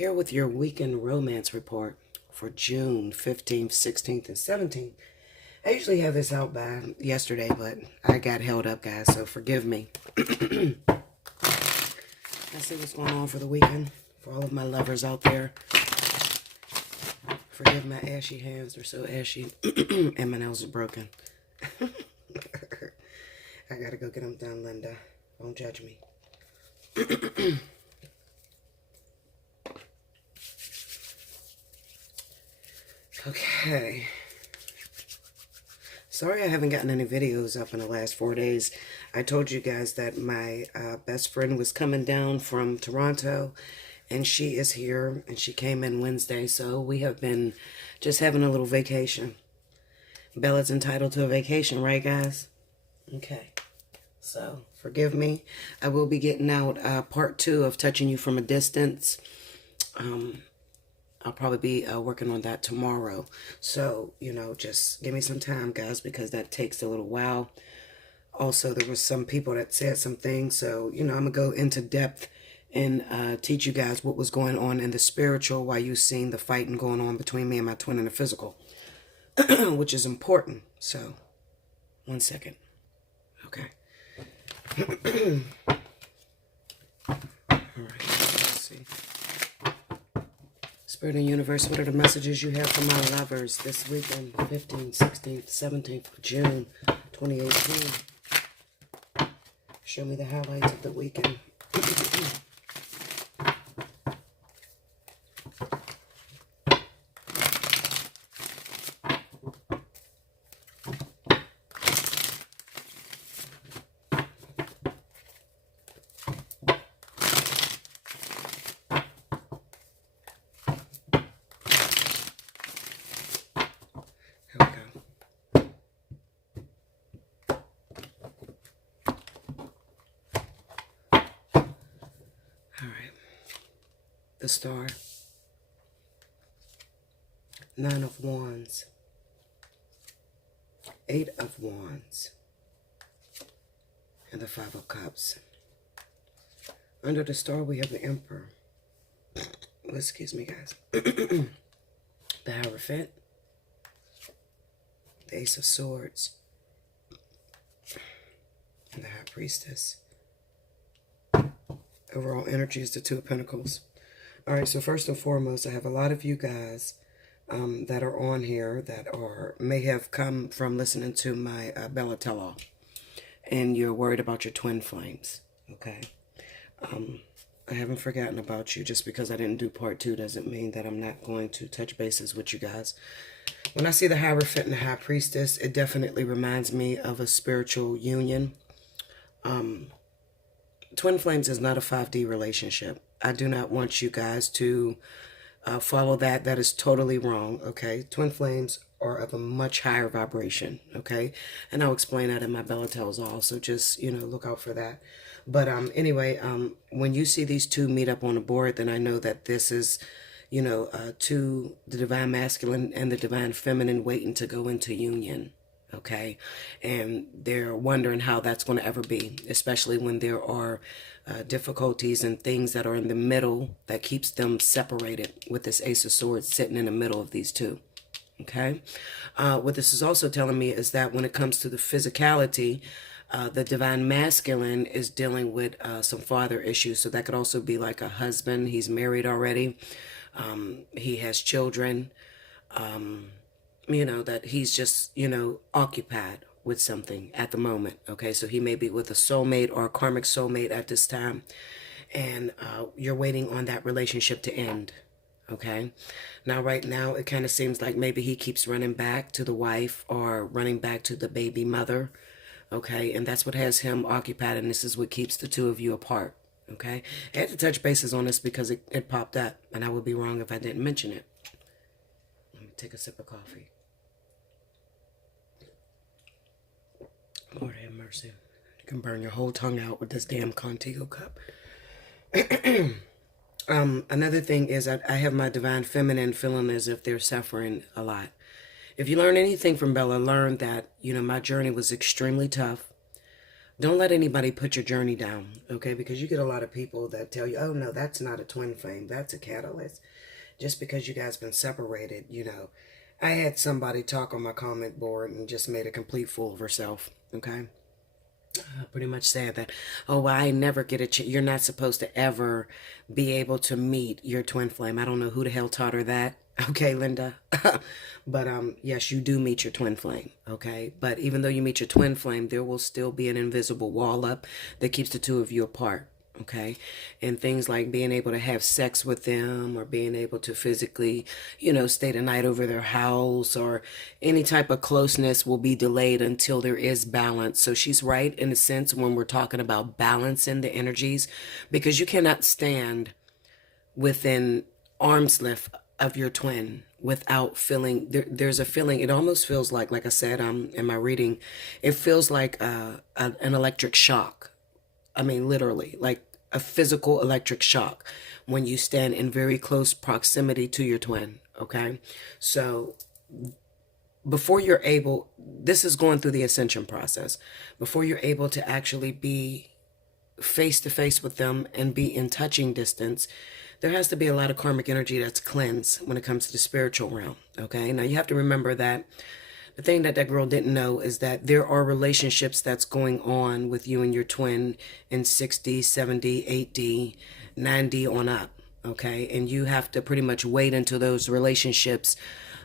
Here with your weekend romance report for June 15th, 16th, and 17th. I usually have this out by yesterday, but I got held up, guys, so forgive me. Let's see what's going on for the weekend. For all of my lovers out there, forgive my ashy hands. They're so ashy, and my nails are broken. I gotta go get them done, Linda. Don't judge me. Okay. Sorry I haven't gotten any videos up in the last 4 days. I told you guys that my best friend was coming down from Toronto, and she is here, and she came in Wednesday, so we have been just having a little vacation. Bella's entitled to a vacation, right, guys? Okay. So, forgive me. I will be getting out part 2 of Touching You from a Distance. I'll probably be working on that tomorrow. So, just give me some time, guys, because that takes a little while. Also, there was some people that said some things. So, I'm going to go into depth and teach you guys what was going on in the spiritual while you seen the fighting going on between me and my twin in the physical, which is important. So, 1 second. Okay. All right, let's see. Spirit and Universe, what are the messages you have for my lovers this weekend, 15th, 16th, 17th of June, 2018? Show me the highlights of the weekend. The Star, 9 of Wands, 8 of Wands, and the 5 of Cups. Under the Star, we have the Emperor. Excuse me, guys. The Hierophant, the Ace of Swords, and the High Priestess. Overall energy is the 2 of Pentacles. All right, so first and foremost, I have a lot of you guys that are on here that may have come from listening to my Bella tell-all, and you're worried about your twin flames, okay? I haven't forgotten about you. Just because I didn't do part 2 doesn't mean that I'm not going to touch bases with you guys. When I see the Hierophant and the High Priestess, it definitely reminds me of a spiritual union. Twin flames is not a 5D relationship. I do not want you guys to follow that. That is totally wrong, okay? Twin flames are of a much higher vibration, okay? And I'll explain that in my Bella Tells All, so just, look out for that. But anyway, when you see these two meet up on the board, then I know that this is, to the Divine Masculine and the Divine Feminine waiting to go into union, okay? And they're wondering how that's going to ever be, especially when there are difficulties and things that are in the middle that keeps them separated, with this Ace of Swords sitting in the middle of these two, okay? What this is also telling me is that when it comes to the physicality, the Divine Masculine is dealing with some father issues. So that could also be like a husband. He's married already. He has children. That he's just, occupied with something at the moment, okay? So he may be with a soulmate or a karmic soulmate at this time, and you're waiting on that relationship to end, okay? Now, right now, it kind of seems like maybe he keeps running back to the wife or running back to the baby mother, okay? And that's what has him occupied, and this is what keeps the two of you apart, okay? I had to touch bases on this because it popped up, and I would be wrong if I didn't mention it. Let me take a sip of coffee. Lord have mercy. You can burn your whole tongue out with this damn Contigo cup. Another thing is I have my Divine Feminine feeling as if they're suffering a lot. If you learn anything from Bella, learn that, my journey was extremely tough. Don't let anybody put your journey down, okay? Because you get a lot of people that tell you, oh, no, that's not a twin flame. That's a catalyst. Just because you guys been separated, I had somebody talk on my comment board and just made a complete fool of herself, okay? Pretty much said that, oh, well, I never get a chance. You're not supposed to ever be able to meet your twin flame. I don't know who the hell taught her that. Okay, Linda. But yes, you do meet your twin flame, okay? But even though you meet your twin flame, there will still be an invisible wall up that keeps the two of you apart. Okay. And things like being able to have sex with them, or being able to physically, stay the night over their house, or any type of closeness will be delayed until there is balance. So she's right in a sense when we're talking about balancing the energies, because you cannot stand within arm's length of your twin without feeling there's a feeling. It almost feels like I said, in my reading, it feels like an electric shock. I mean, literally, like a physical electric shock when you stand in very close proximity to your twin, okay? So before you're able, this is going through the ascension process, before you're able to actually be face to face with them and be in touching distance, there has to be a lot of karmic energy that's cleansed when it comes to the spiritual realm, okay? Now, you have to remember that the thing that girl didn't know is that there are relationships that's going on with you and your twin in 6D, 7D, 8D, 9D on up, okay? And you have to pretty much wait until those relationships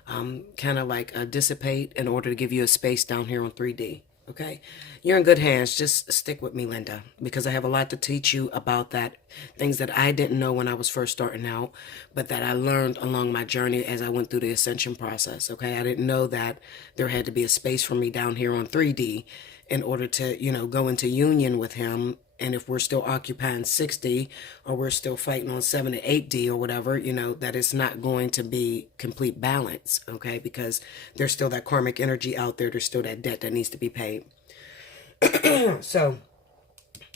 kind of like dissipate in order to give you a space down here on 3D. Okay, you're in good hands. Just stick with me, Linda, because I have a lot to teach you about that. Things that I didn't know when I was first starting out, but that I learned along my journey as I went through the ascension process. Okay, I didn't know that there had to be a space for me down here on 3D in order to, go into union with him. And if we're still occupying 6D, or we're still fighting on 7 to 8D or whatever, that it's not going to be complete balance, okay? Because there's still that karmic energy out there. There's still that debt that needs to be paid. So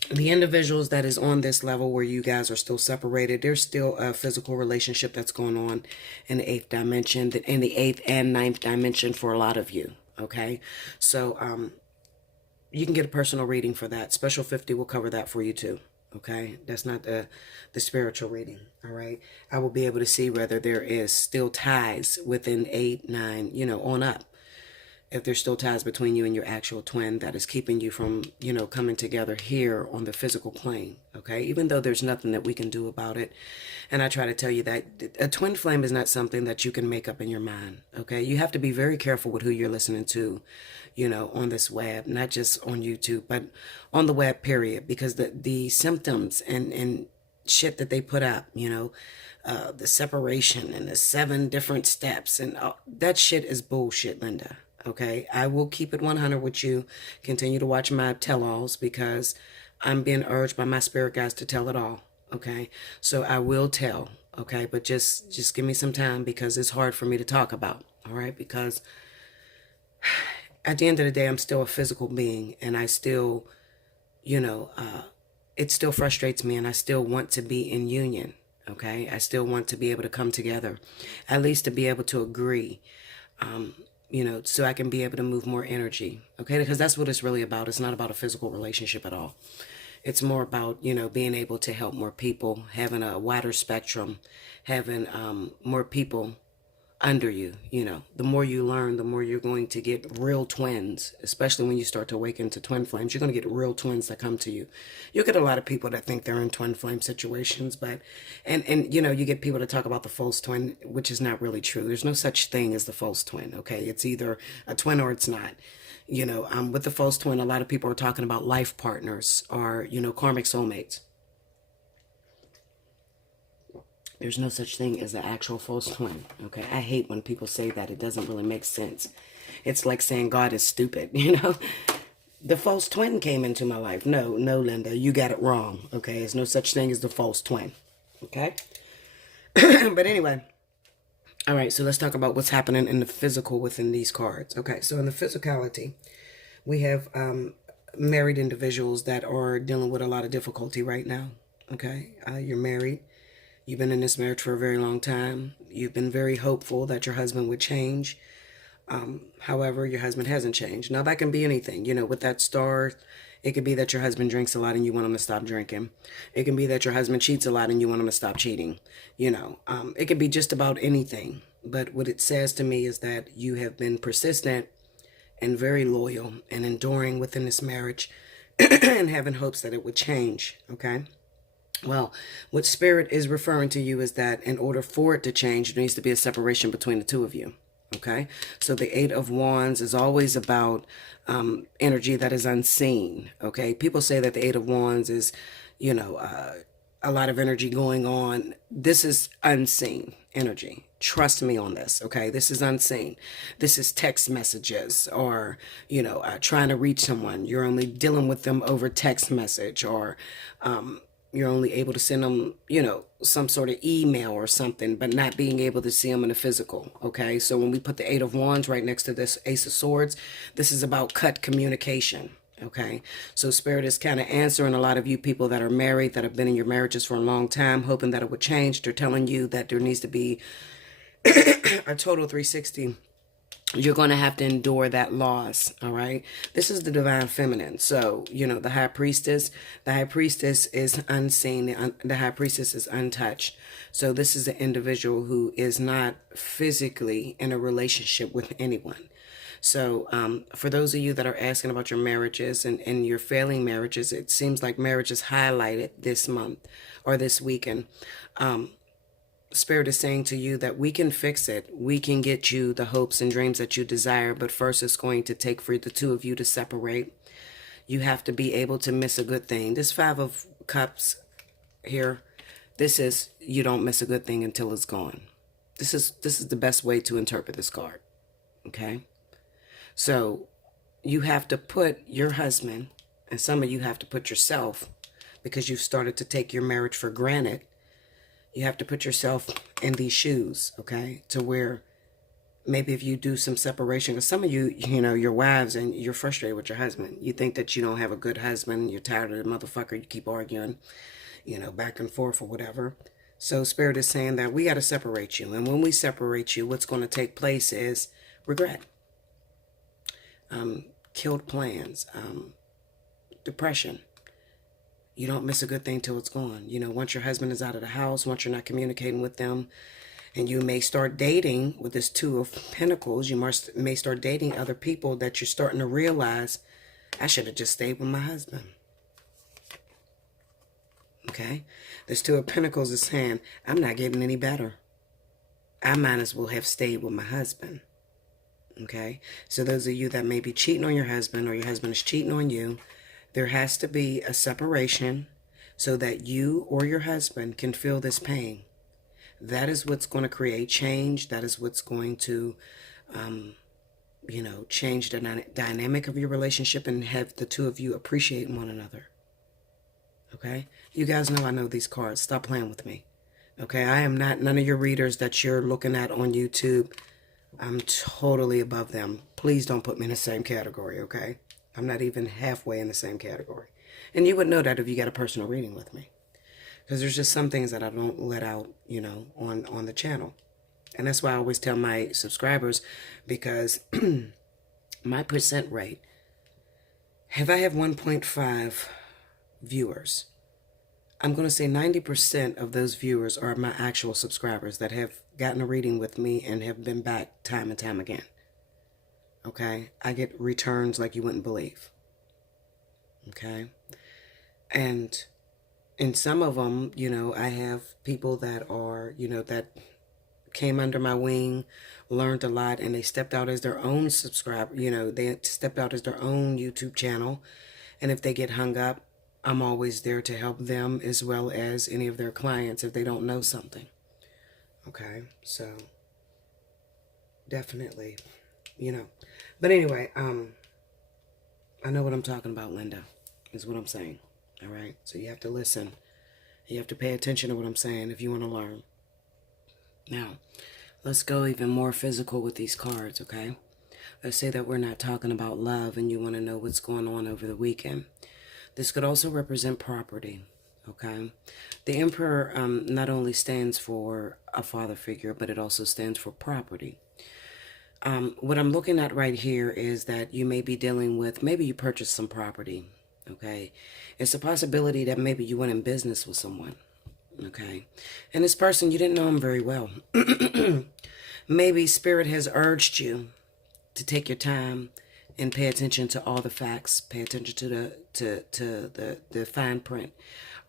the individuals that is on this level where you guys are still separated, there's still a physical relationship that's going on in the 8th dimension, in the 8th and 9th dimension for a lot of you, okay? So, you can get a personal reading for that. Special 50 will cover that for you too. Okay, that's not the spiritual reading. All right, I will be able to see whether there is still ties within 8, 9, on up. If there's still ties between you and your actual twin that is keeping you from, coming together here on the physical plane. Okay, even though there's nothing that we can do about it. And I try to tell you that a twin flame is not something that you can make up in your mind. Okay, you have to be very careful with who you're listening to, on this web, not just on YouTube, but on the web, period. Because the symptoms and shit that they put up, the separation and the 7 different steps and that shit is bullshit, Linda. Okay, I will keep it 100 with you. Continue to watch my tell-alls because I'm being urged by my spirit guides to tell it all. Okay, so I will tell. Okay, but just give me some time because it's hard for me to talk about. All right, because at the end of the day, I'm still a physical being, and I still, it still frustrates me, and I still want to be in union. Okay, I still want to be able to come together, at least to be able to agree. So I can be able to move more energy, okay? Because that's what it's really about. It's not about a physical relationship at all. It's more about, being able to help more people, having a wider spectrum, having more people under you. The more you learn, the more you're going to get real twins, especially when you start to awaken to twin flames. You're going to get real twins that come to you. You'll get a lot of people that think they're in twin flame situations, but, and you get people to talk about the false twin, which is not really true. There's no such thing as the false twin, okay? It's either a twin or it's not. With the false twin, a lot of people are talking about life partners or, karmic soulmates. There's no such thing as an actual false twin, okay? I hate when people say that. It doesn't really make sense. It's like saying God is stupid, The false twin came into my life. No, Linda, you got it wrong, okay? There's no such thing as the false twin, okay? But anyway, all right, so let's talk about what's happening in the physical within these cards. Okay, so in the physicality, we have married individuals that are dealing with a lot of difficulty right now, okay? You're married. You've been in this marriage for a very long time. You've been very hopeful that your husband would change. However, your husband hasn't changed. Now, that can be anything. With that star, it could be that your husband drinks a lot and you want him to stop drinking. It can be that your husband cheats a lot and you want him to stop cheating. It can be just about anything. But what it says to me is that you have been persistent and very loyal and enduring within this marriage and having hopes that it would change. Okay. Well, what Spirit is referring to you is that in order for it to change, there needs to be a separation between the two of you. Okay, so the Eight of Wands is always about energy that is unseen. Okay, people say that the Eight of Wands is, a lot of energy going on. This is unseen energy. Trust me on this. Okay, this is unseen. This is text messages or, trying to reach someone. You're only dealing with them over text message or, you're only able to send them, some sort of email or something, but not being able to see them in the physical. Okay. So when we put the Eight of Wands right next to this Ace of Swords, this is about cut communication. Okay. So Spirit is kind of answering a lot of you people that are married, that have been in your marriages for a long time, hoping that it would change. They're telling you that there needs to be a total 360. You're going to have to endure that loss. All right. This is the divine feminine. So, the high priestess is unseen. The high priestess is untouched. So this is an individual who is not physically in a relationship with anyone. So for those of you that are asking about your marriages and your failing marriages, it seems like marriage is highlighted this month or this weekend. Spirit is saying to you that we can fix it. We can get you the hopes and dreams that you desire. But first, it's going to take for the two of you to separate. You have to be able to miss a good thing. This Five of Cups here, this is you don't miss a good thing until it's gone. This is the best way to interpret this card. Okay? So you have to put your husband, and some of you have to put yourself, because you've started to take your marriage for granted. You have to put yourself in these shoes, okay, to where maybe if you do some separation, because some of you, your wives, and you're frustrated with your husband. You think that you don't have a good husband. You're tired of the motherfucker. You keep arguing, back and forth or whatever. So Spirit is saying that we got to separate you. And when we separate you, what's going to take place is regret, killed plans, depression. You don't miss a good thing till it's gone. Once your husband is out of the house, once you're not communicating with them, and you may start dating with this Two of Pentacles, you may start dating other people that you're starting to realize, I should have just stayed with my husband. Okay? This Two of Pentacles is saying, I'm not getting any better. I might as well have stayed with my husband. Okay? So those of you that may be cheating on your husband or your husband is cheating on you, there has to be a separation so that you or your husband can feel this pain. That is what's going to create change. That is what's going to, change the dynamic of your relationship and have the two of you appreciate one another. Okay? You guys know I know these cards. Stop playing with me. Okay? I am not none of your readers that you're looking at on YouTube. I'm totally above them. Please don't put me in the same category, okay? I'm not even halfway in the same category. And you would know that if you got a personal reading with me. Because there's just some things that I don't let out, on the channel. And that's why I always tell my subscribers, because my percent rate, if I have 1.5 viewers, I'm going to say 90% of those viewers are my actual subscribers that have gotten a reading with me and have been back time and time again. Okay? I get returns like you wouldn't believe. Okay? And in some of them, I have people that are, that came under my wing, learned a lot, and they stepped out as their own subscriber. They stepped out as their own YouTube channel. And if they get hung up, I'm always there to help them as well as any of their clients if they don't know something. Okay, so definitely, But anyway, I know what I'm talking about, Linda, is what I'm saying. All right, so you have to listen. You have to pay attention to what I'm saying if you want to learn. Now, let's go even more physical with these cards, okay? Let's say that we're not talking about love and you want to know what's going on over the weekend. This could also represent property, okay? The Emperor not only stands for a father figure, but it also stands for property. What I'm looking at right here is that you may be dealing with, maybe you purchased some property, okay? It's a possibility that maybe you went in business with someone, okay? And this person, you didn't know him very well. Maybe Spirit has urged you to take your time and pay attention to all the facts, pay attention to the fine print,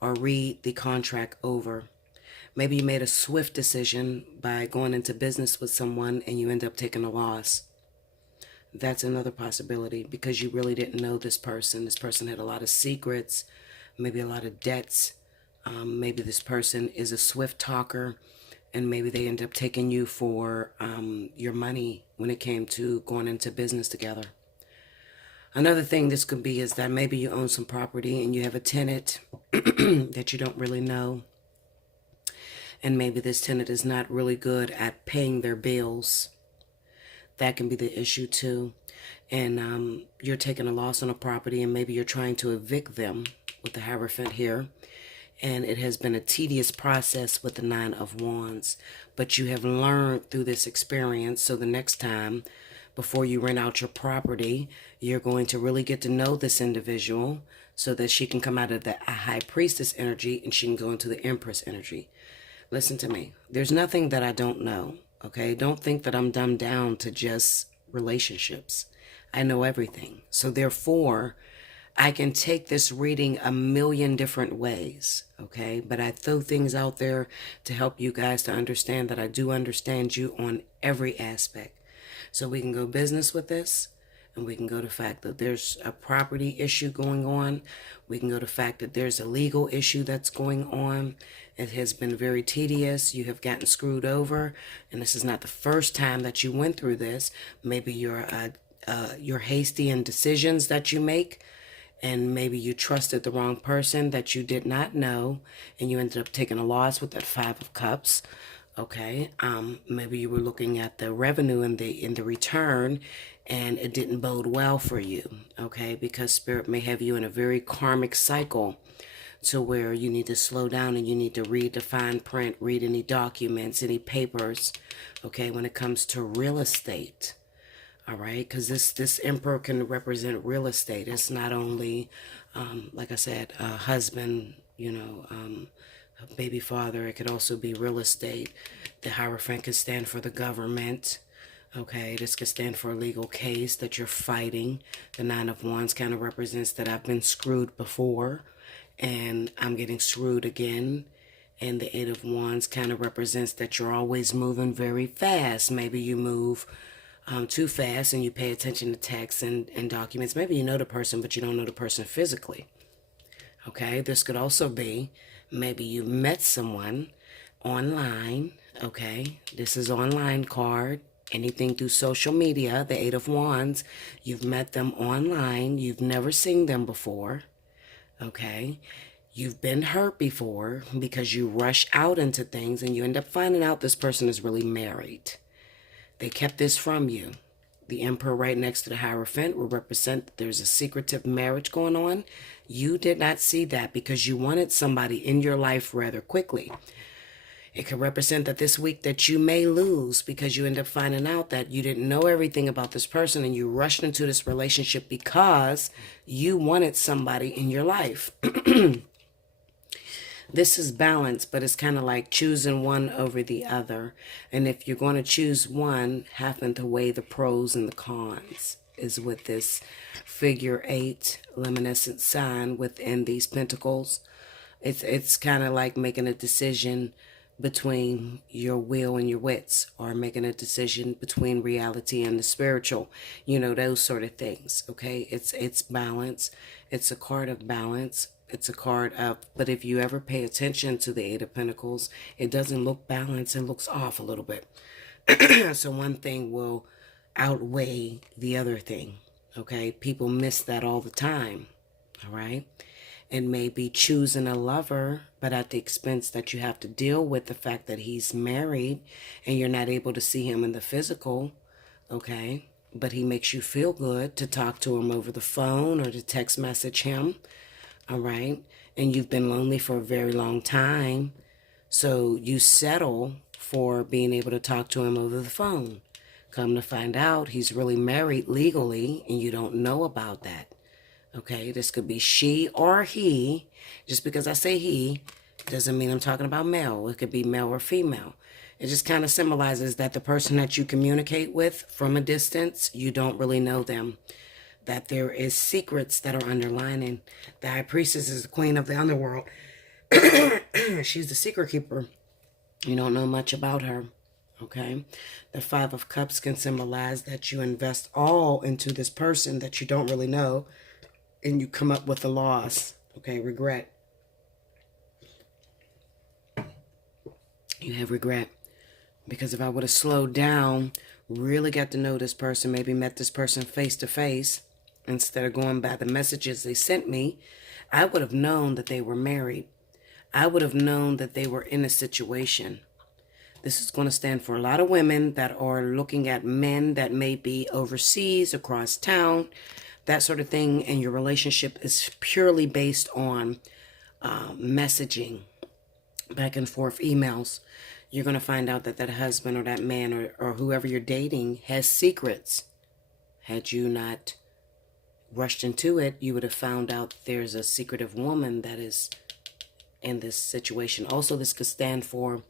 or read the contract over. Maybe you made a swift decision by going into business with someone and you end up taking a loss. That's another possibility because you really didn't know this person. This person had a lot of secrets, maybe a lot of debts. Maybe this person is a swift talker, and maybe they end up taking you for your money when it came to going into business together. Another thing this could be is that maybe you own some property and you have a tenant that you don't really know. And maybe this tenant is not really good at paying their bills. That can be the issue too. And you're taking a loss on a property and maybe you're trying to evict them with the Hierophant here. And it has been a tedious process with the Nine of Wands. But you have learned through this experience. So the next time, before you rent out your property, you're going to really get to know this individual so that she can come out of the High Priestess energy and she can go into the Empress energy. Listen to me. There's nothing that I don't know, okay? Don't think that I'm dumbed down to just relationships. I know everything. So therefore, I can take this reading a million different ways, okay? But I throw things out there to help you guys to understand that I do understand you on every aspect. So we can go business with this, and we can go to the fact that there's a property issue going on. We can go to the fact that there's a legal issue that's going on. It has been very tedious. You have gotten screwed over, and this is not the first time that you went through this. Maybe you're hasty in decisions that you make, and maybe you trusted the wrong person that you did not know, and you ended up taking a loss with that Five of Cups. Okay, maybe you were looking at the revenue in the return, and it didn't bode well for you. Okay, because Spirit may have you in a very karmic cycle, to where you need to slow down and you need to read the fine print, read any documents, any papers. Okay, when it comes to real estate. All right, because this Emperor can represent real estate. It's not only, like I said, a husband, a baby father. It could also be real estate. The Hierophant can stand for the government. Okay, this could stand for a legal case that you're fighting. The Nine of Wands kind of represents that I've been screwed before and I'm getting screwed again. And the Eight of Wands kind of represents that you're always moving very fast. Maybe you move too fast and you pay attention to texts and documents. Maybe you know the person, but you don't know the person physically. Okay, this could also be maybe you met someone online. Okay, this is online card. Anything through social media, the Eight of Wands, you've met them online. You've never seen them before. Okay, you've been hurt before because you rush out into things and you end up finding out this person is really married. They kept this from you. The Emperor right next to the Hierophant will represent that there's a secretive marriage going on. You did not see that because you wanted somebody in your life rather quickly. It could represent that this week that you may lose because you end up finding out that you didn't know everything about this person and you rushed into this relationship because you wanted somebody in your life. This is balance, but it's kind of like choosing one over the other. And if you're going to choose one, having to weigh the pros and the cons is with this figure 8 luminescent sign within these pentacles. It's kind of like making a decision between your will and your wits, or making a decision between reality and the spiritual, those sort of things. Okay, it's balance. It's a card of balance. It's a card of, but if you ever pay attention to the Eight of Pentacles, it doesn't look balanced. It looks off a little bit. So one thing will outweigh the other thing. Okay, people miss that all the time. All right, and maybe choosing a lover, but at the expense that you have to deal with the fact that he's married and you're not able to see him in the physical. Okay, but he makes you feel good to talk to him over the phone or to text message him. All right, and you've been lonely for a very long time, so you settle for being able to talk to him over the phone. Come to find out, he's really married legally, and you don't know about that. Okay, this could be she or he. Just because I say he doesn't mean I'm talking about male. It could be male or female. It just kind of symbolizes that the person that you communicate with from a distance, you don't really know them. That there is secrets that are underlining. The high priestess is the queen of the underworld. She's the secret keeper. You don't know much about her. Okay, the Five of Cups can symbolize that you invest all into this person that you don't really know, and you come up with a loss. Okay, regret. You have regret. Because if I would have slowed down, really got to know this person, maybe met this person face to face, instead of going by the messages they sent me, I would have known that they were married. I would have known that they were in a situation. This is going to stand for a lot of women that are looking at men that may be overseas, across town, that sort of thing, and your relationship is purely based on messaging, back and forth emails. You're going to find out that that husband or that man or whoever you're dating has secrets. Had you not rushed into it, you would have found out there's a secretive woman that is in this situation. Also, this could stand for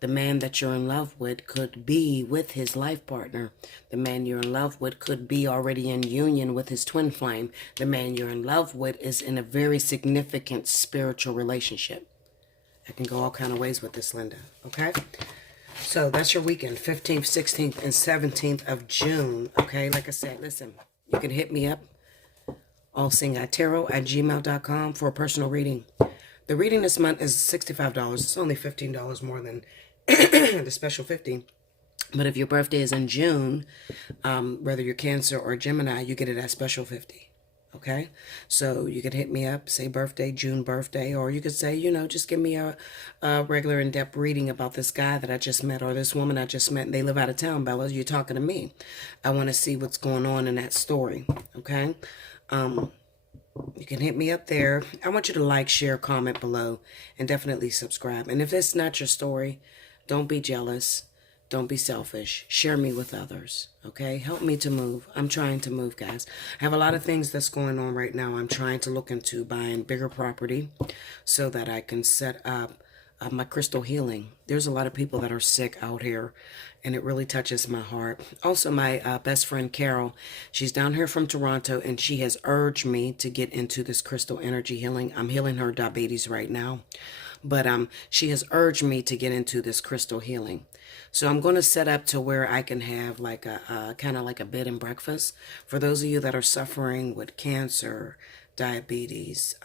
the man that you're in love with could be with his life partner. The man you're in love with could be already in union with his twin flame. The man you're in love with is in a very significant spiritual relationship. I can go all kind of ways with this, Linda. Okay? So that's your weekend, 15th, 16th, and 17th of June. Okay? Like I said, listen, you can hit me up, Allseeingeyetarot@gmail.com for a personal reading. The reading this month is $65. It's only $15 more than the special 50. But if your birthday is in June, whether you're Cancer or Gemini, you get it at special 50. Okay? So you could hit me up, say birthday, June birthday, or you could say, just give me a regular in-depth reading about this guy that I just met or this woman I just met. They live out of town, Bella. You're talking to me. I want to see what's going on in that story. Okay? You can hit me up there. I want you to like, share, comment below, and definitely subscribe. And if it's not your story, don't be jealous. Don't be selfish. Share me with others, okay? Help me to move. I'm trying to move, guys. I have a lot of things that's going on right now. I'm trying to look into buying bigger property so that I can set up my crystal healing. There's a lot of people that are sick out here, and it really touches my heart. Also, my best friend, Carol, she's down here from Toronto, and she has urged me to get into this crystal energy healing. I'm healing her diabetes right now, but she has urged me to get into this crystal healing. So I'm going to set up to where I can have like a kind of like a bed and breakfast for those of you that are suffering with cancer, diabetes,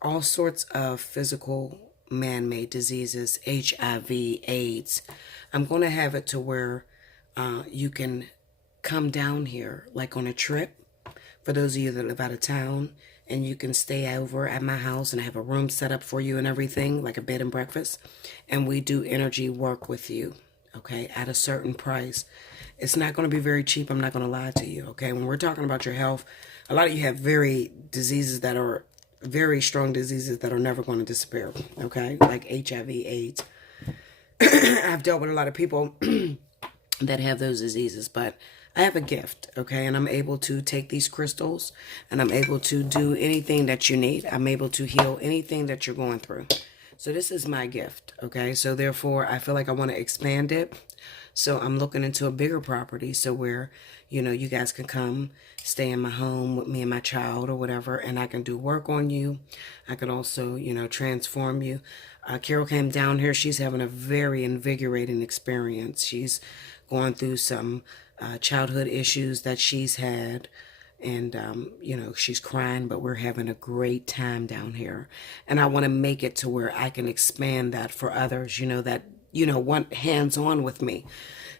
all sorts of physical man-made diseases, HIV, AIDS. I'm going to have it to where you can come down here like on a trip for those of you that live out of town, and you can stay over at my house and I have a room set up for you and everything, like a bed and breakfast, and we do energy work with you, okay, at a certain price. It's not going to be very cheap. I'm not going to lie to you, okay? When we're talking about your health, a lot of you have very strong diseases that are never going to disappear, okay, like HIV, AIDS. I've dealt with a lot of people that have those diseases, but I have a gift, okay, and I'm able to take these crystals and I'm able to do anything that you need. I'm able to heal anything that you're going through. So this is my gift, okay? So therefore, I feel like I want to expand it. So I'm looking into a bigger property so where, you guys can come stay in my home with me and my child or whatever, and I can do work on you. I can also, transform you. Carol came down here. She's having a very invigorating experience. She's going through some childhood issues that she's had, and she's crying, but we're having a great time down here, and I want to make it to where I can expand that for others that want hands-on with me.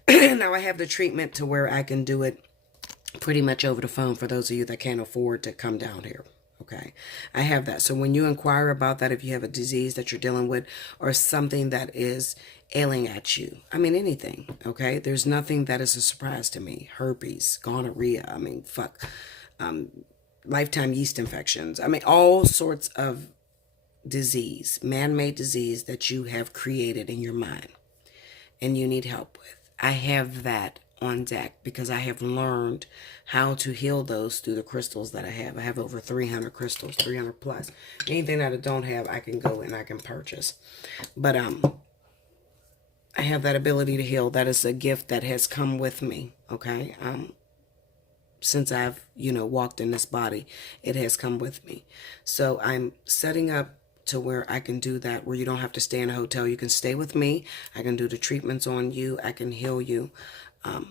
Now I have the treatment to where I can do it pretty much over the phone for those of you that can't afford to come down here. Okay, I have that. So when you inquire about that, if you have a disease that you're dealing with or something that is ailing at you, I mean, anything, okay? There's nothing that is a surprise to me. Herpes, gonorrhea, lifetime yeast infections. All sorts of disease, man-made disease that you have created in your mind and you need help with. I have that on deck, because I have learned how to heal those through the crystals that I have. I have over 300 crystals, 300 plus. Anything that I don't have, I can go and I can purchase. But I have that ability to heal. That is a gift that has come with me, okay? Since I've, walked in this body, it has come with me. So I'm setting up to where I can do that, where you don't have to stay in a hotel. You can stay with me. I can do the treatments on you. I can heal you. I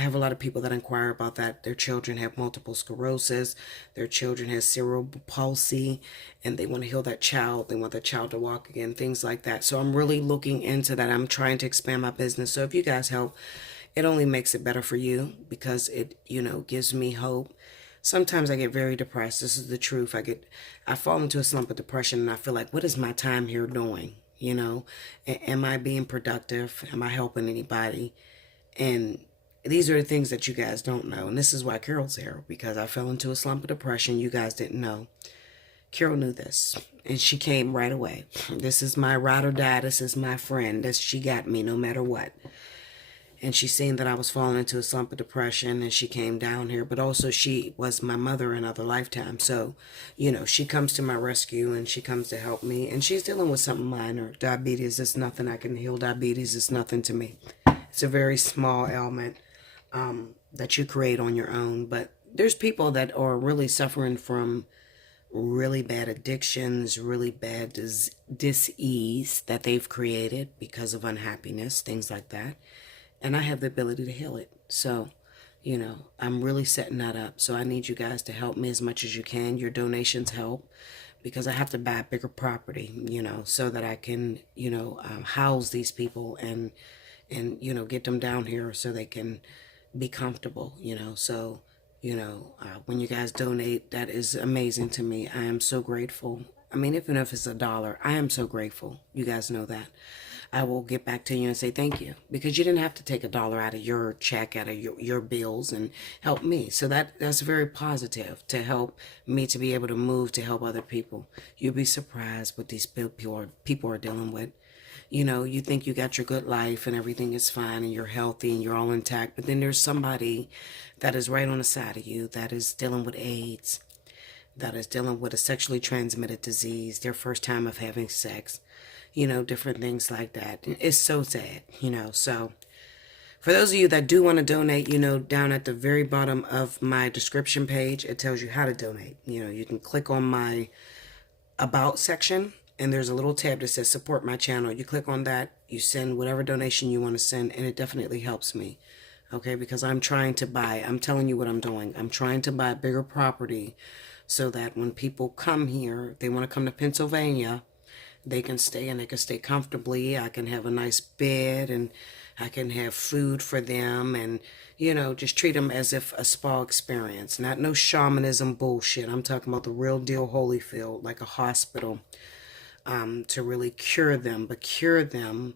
have a lot of people that inquire about that. Their children have multiple sclerosis. Their children have cerebral palsy, and they want to heal that child. They want that child to walk again, things like that. So I'm really looking into that. I'm trying to expand my business. So if you guys help, it only makes it better for you, because it, gives me hope. Sometimes I get very depressed. This is the truth. I fall into a slump of depression, and I feel like, what is my time here doing? Am I being productive? Am I helping anybody? And these are the things that you guys don't know. And this is why Carol's here, because I fell into a slump of depression. You guys didn't know. Carol knew this, and she came right away. This is my ride or die. This is my friend. She got me no matter what. And she seen that I was falling into a slump of depression, and she came down here. But also, she was my mother in other lifetime. So, she comes to my rescue, and she comes to help me. And she's dealing with something minor. Diabetes is nothing. I can heal diabetes. It's nothing to me. It's a very small ailment that you create on your own. But there's people that are really suffering from really bad addictions, really bad dis-ease that they've created because of unhappiness, things like that. And I have the ability to heal it. So, I'm really setting that up. So I need you guys to help me as much as you can. Your donations help, because I have to buy a bigger property, so that I can, house these people and get them down here so they can be comfortable, So, when you guys donate, that is amazing to me. I am so grateful. I mean, even if it's $1, I am so grateful. You guys know that. I will get back to you and say thank you, because you didn't have to take $1 out of your check, out of your bills, and help me. So that's very positive, to help me to be able to move to help other people. You'll be surprised what these people are dealing with. You think you got your good life and everything is fine and you're healthy and you're all intact, but then there's somebody that is right on the side of you that is dealing with AIDS, that is dealing with a sexually transmitted disease, their first time of having sex, different things like that. It's so sad, So for those of you that do want to donate, down at the very bottom of my description page, it tells you how to donate. You can click on my About section, and there's a little tab that says support my channel. You click on that, you send whatever donation you want to send, and it definitely helps me. Okay, because I'm telling you what I'm doing. I'm trying to buy a bigger property so that when people come here, they want to come to Pennsylvania, they can stay, and they can stay comfortably. I can have a nice bed, and I can have food for them, and, just treat them as if a spa experience. Not no shamanism bullshit. I'm talking about the real deal Holyfield, like a hospital, to really cure them, but cure them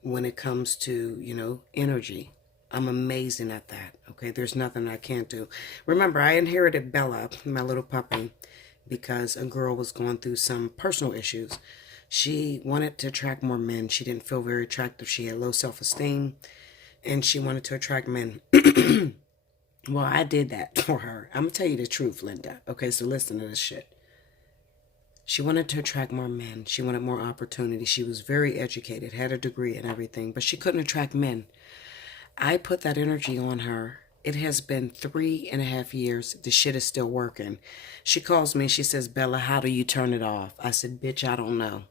when it comes to, energy. I'm amazing at that, okay? There's nothing I can't do. Remember, I inherited Bella, my little puppy, because a girl was going through some personal issues. She wanted to attract more men. She didn't feel very attractive. She had low self-esteem, and she wanted to attract men. Well, I did that for her. I'm going to tell you the truth, Linda. Okay, so listen to this shit. She wanted to attract more men. She wanted more opportunity. She was very educated, had a degree and everything, but she couldn't attract men. I put that energy on her. It has been 3.5 years. The shit is still working. She calls me. She says, Bella, how do you turn it off? I said, bitch, I don't know.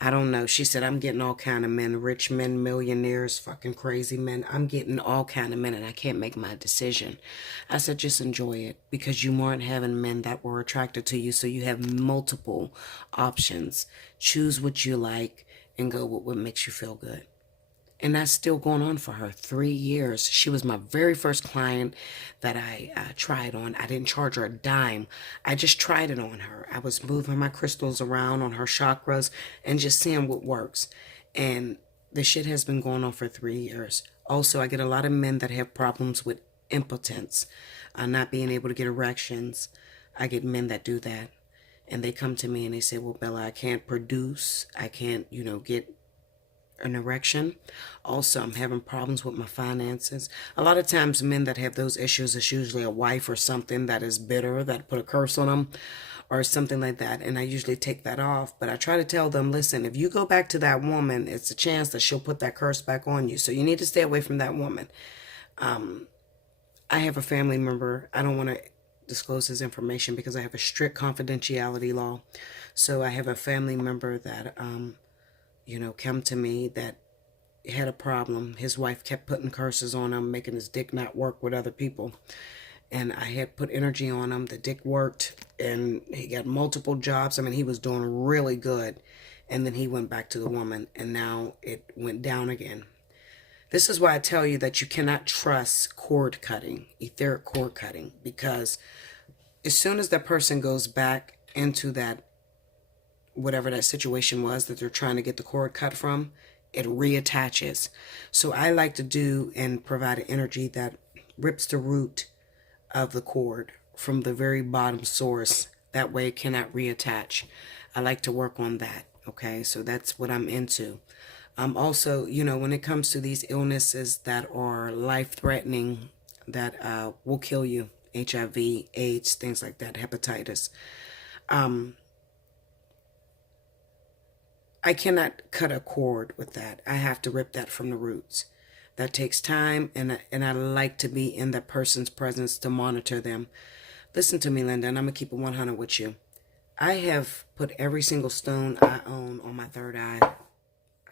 I don't know. She said, I'm getting all kind of men, rich men, millionaires, fucking crazy men. I'm getting all kind of men, and I can't make my decision. I said, just enjoy it, because you weren't having men that were attracted to you, so you have multiple options. Choose what you like and go with what makes you feel good. And that's still going on for her. 3 years. She was my very first client that I tried on. I didn't charge her a dime. I just tried it on her. I was moving my crystals around on her chakras and just seeing what works. And the shit has been going on for 3 years. Also, I get a lot of men that have problems with impotence, not being able to get erections. I get men that do that. And they come to me and they say, well, Bella, I can't produce. I can't, get an erection. Also, I'm having problems with my finances. A lot of times men that have those issues, it's usually a wife or something that is bitter, that put a curse on them or something like that. And I usually take that off. But I try to tell them, listen, if you go back to that woman, it's a chance that she'll put that curse back on you. So you need to stay away from that woman. I have a family member. I don't want to disclose his information because I have a strict confidentiality law. So I have a family member that, come to me that had a problem. His wife kept putting curses on him, making his dick not work with other people. And I had put energy on him. The dick worked, and he got multiple jobs. I mean, he was doing really good. And then he went back to the woman, and now it went down again. This is why I tell you that you cannot trust cord cutting, etheric cord cutting, because as soon as that person goes back into that, whatever that situation was that they're trying to get the cord cut from, it reattaches. So I like to do and provide an energy that rips the root of the cord from the very bottom source. That way it cannot reattach. I like to work on that. Okay, so that's what I'm into. Also, when it comes to these illnesses that are life-threatening, that will kill you, HIV, AIDS, things like that, hepatitis, I cannot cut a cord with that. I have to rip that from the roots. That takes time, and I like to be in that person's presence to monitor them. Listen to me, Linda, and I'm going to keep it 100 with you. I have put every single stone I own on my third eye.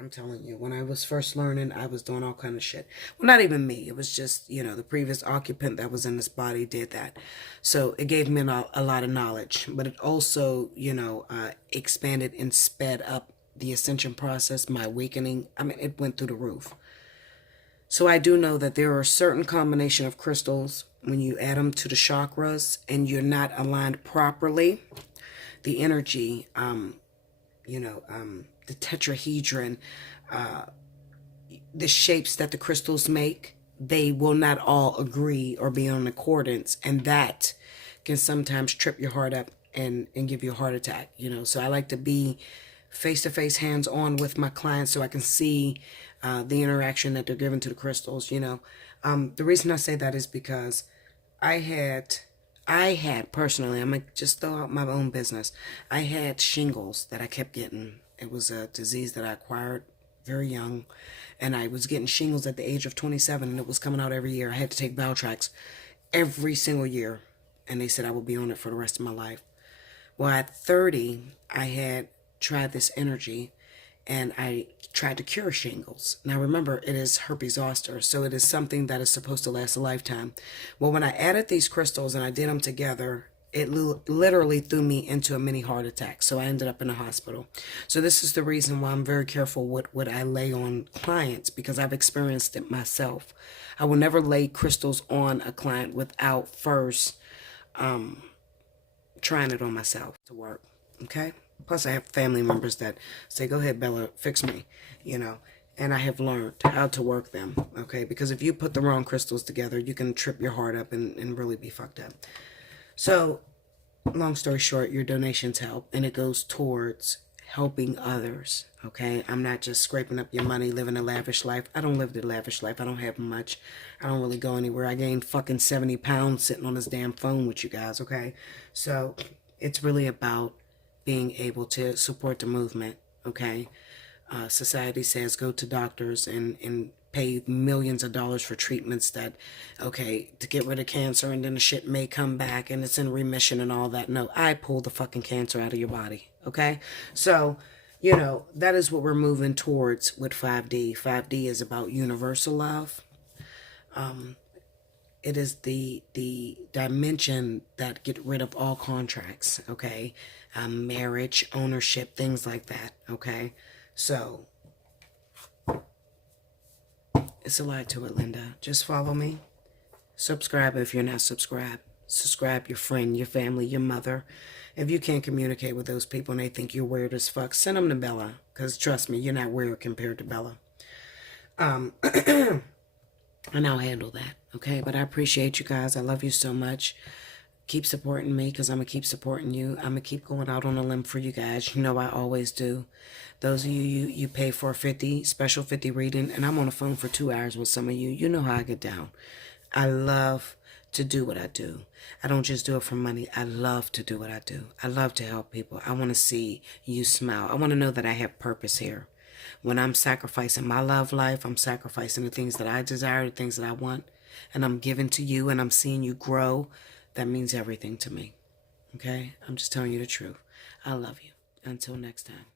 I'm telling you, when I was first learning, I was doing all kind of shit. Well, not even me. It was just, the previous occupant that was in this body did that. So it gave me a lot of knowledge. But it also, expanded and sped up the ascension process, my awakening. I mean, it went through the roof. So I do know that there are a certain combination of crystals, when you add them to the chakras and you're not aligned properly, the energy, the tetrahedron, the shapes that the crystals make, they will not all agree or be on accordance, and that can sometimes trip your heart up and give you a heart attack. So I like to be face-to-face, hands-on with my clients so I can see the interaction that they're giving to the crystals. The reason I say that is because I had personally, I'm going to just throw out my own business, I had shingles that I kept getting. It was a disease that I acquired very young, and I was getting shingles at the age of 27, and it was coming out every year. I had to take Valtrex every single year, and they said I would be on it for the rest of my life. Well, at 30, I had tried this energy, and I tried to cure shingles. Now, remember, it is herpes zoster, so it is something that is supposed to last a lifetime. Well, when I added these crystals and I did them together, it literally threw me into a mini heart attack. So I ended up in a hospital. So this is the reason why I'm very careful with what I lay on clients, because I've experienced it myself. I will never lay crystals on a client without first trying it on myself to work. Okay? Plus, I have family members that say, go ahead, Bella, fix me, and I have learned how to work them, okay? Because if you put the wrong crystals together, you can trip your heart up and really be fucked up. So, long story short, your donations help, and it goes towards helping others, okay? I'm not just scraping up your money, living a lavish life. I don't live the lavish life. I don't have much. I don't really go anywhere. I gained fucking 70 pounds sitting on this damn phone with you guys, okay? So, it's really about being able to support the movement, okay? Society says go to doctors and pay millions of dollars for treatments that, okay, to get rid of cancer, and then the shit may come back and it's in remission and all that. No, I pulled the fucking cancer out of your body, okay? So, that is what we're moving towards with 5D. 5D is about universal love. It is the dimension that get rid of all contracts, okay? Marriage, ownership, things like that, okay? So, it's a lot to it, Linda. Just follow me. Subscribe if you're not subscribed. Subscribe your friend, your family, your mother. If you can't communicate with those people and they think you're weird as fuck, send them to Bella. Because trust me, you're not weird compared to Bella. And I'll handle that, okay? But I appreciate you guys. I love you so much. Keep supporting me because I'm going to keep supporting you. I'm going to keep going out on a limb for you guys. You know I always do. Those of you pay for a 50, special 50 reading, and I'm on the phone for 2 hours with some of you. You know how I get down. I love to do what I do. I don't just do it for money. I love to do what I do. I love to help people. I want to see you smile. I want to know that I have purpose here. When I'm sacrificing my love life, I'm sacrificing the things that I desire, the things that I want, and I'm giving to you and I'm seeing you grow. That means everything to me. Okay? I'm just telling you the truth. I love you. Until next time.